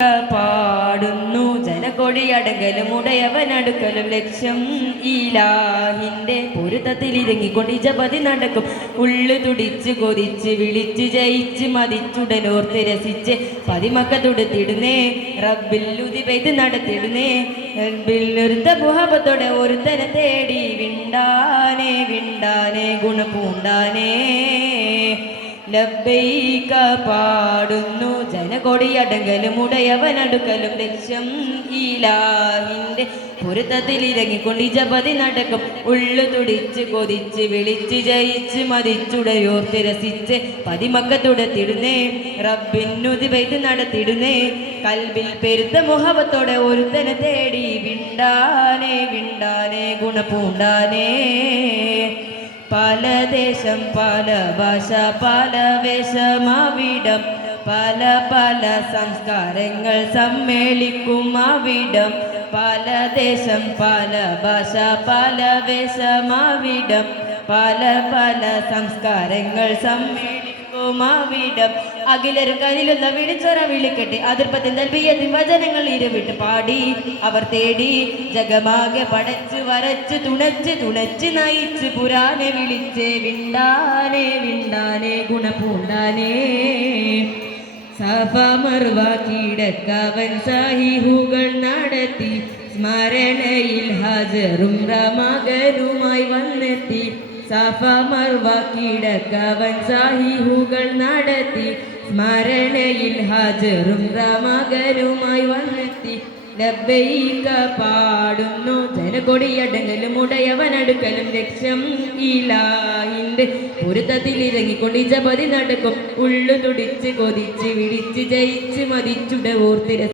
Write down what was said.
പാടുന്നു ജനകൊടിയടങ്കലും ഉടയവനടുക്കലും ലക്ഷ്യം ഈലാഹിന്റെ പൊരുത്തത്തിൽ ഇറങ്ങിക്കൊണ്ട് ജപതി നടക്കും. ഉള്ളു തുടിച്ച് കൊതിച്ച് വിളിച്ച് ജയിച്ച് മതിച്ചുടനോർത്ത് രസിച്ച് പതിമക്ക തുടുത്തിടുന്നേ റബ്ബില്ലുതി പെയ്ത് നടത്തിടുന്നേ. റബ്ബിൽ നിർത്ത മുഹബത്തോടെ ഒരുത്തനെ തേടി വിണ്ടാനേ വിണ്ടാനേ ഗുണപൂണ്ടാനേ. ലബ്ബൈക പാടുന്നു ജനകൊടിയടങ്കലും ഉടയവനടുക്കലും ലക്ഷ്യം ഈലാഹിന്റെ പൊരുത്തത്തിൽ ഇറങ്ങിക്കൊണ്ട് ജപതി നടക്കും. ഉള്ളു തുടിച്ച് കൊതിച്ച് വിളിച്ച് ജയിച്ച് മതിച്ചുടയോർത്ത് രസിച്ച് പതിമക്ക തുടത്തിടുന്നേ റബ്ബിനുതി പെയ്ത് നടത്തിടുന്നേ. കൽബിൽ പെരുത്ത മുഹബത്തോടെ ഒരുത്തനെ തേടി വിണ്ടാനേ വിണ്ടാനേ ഗുണപൂണ്ടാനേ. പല ദേശം പല ഭാഷ പല വേഷമാവിടം പല പല സംസ്കാരങ്ങൾ സമ്മേളിക്കും അവിടം. പല ദേശം പല ഭാഷ പല വേഷമാവിടം പല പല സംസ്കാരങ്ങൾ സമ്മേളിക്കും അവിടം. അഖിലരും കയ്യിലുള്ള വിളിച്ചൊറ വിളിക്കട്ടെ അതിർപ്പത്തിൻ തൽബിയത്തിൻ വചനങ്ങൾ ഇരുവിട്ട് പാടി അവർ തേടി ജഗമാകെ പടച്ച് വരച്ച് തുണച്ച് തുണച്ച് നയിച്ച് പുരാനെ വിളിച്ച് വിണ്ടാനേ വിണ്ടാനേ ഗുണപൂണ്ടാനേ. സഫ മർവ കീടക്കവൻ സഹിഹുകൾ നടത്തി സ്മരണയിൽ ഹജറും മകനുമായി വന്നെത്തി. സഫ മർവ കീടക്കവൻ സഹിഹുകൾ നടത്തി സ്മരണയിൽ ഹജറും മകനുമായി വന്നെത്തി. ലബ്ബൈക പാടുന്നു ജനകൊടിയടങ്കലും ഉടയവനടുക്കലും ലക്ഷ്യം ഈലാഹിന്റെ പൊരുത്തത്തിൽ ഇറങ്ങിക്കൊണ്ട് ജപതി നടക്കും. ഉള്ളു തുടിച്ച് കൊതിച്ച് വിളിച്ച് ജയിച്ച് മതിച്ചുട ഓർത്തിര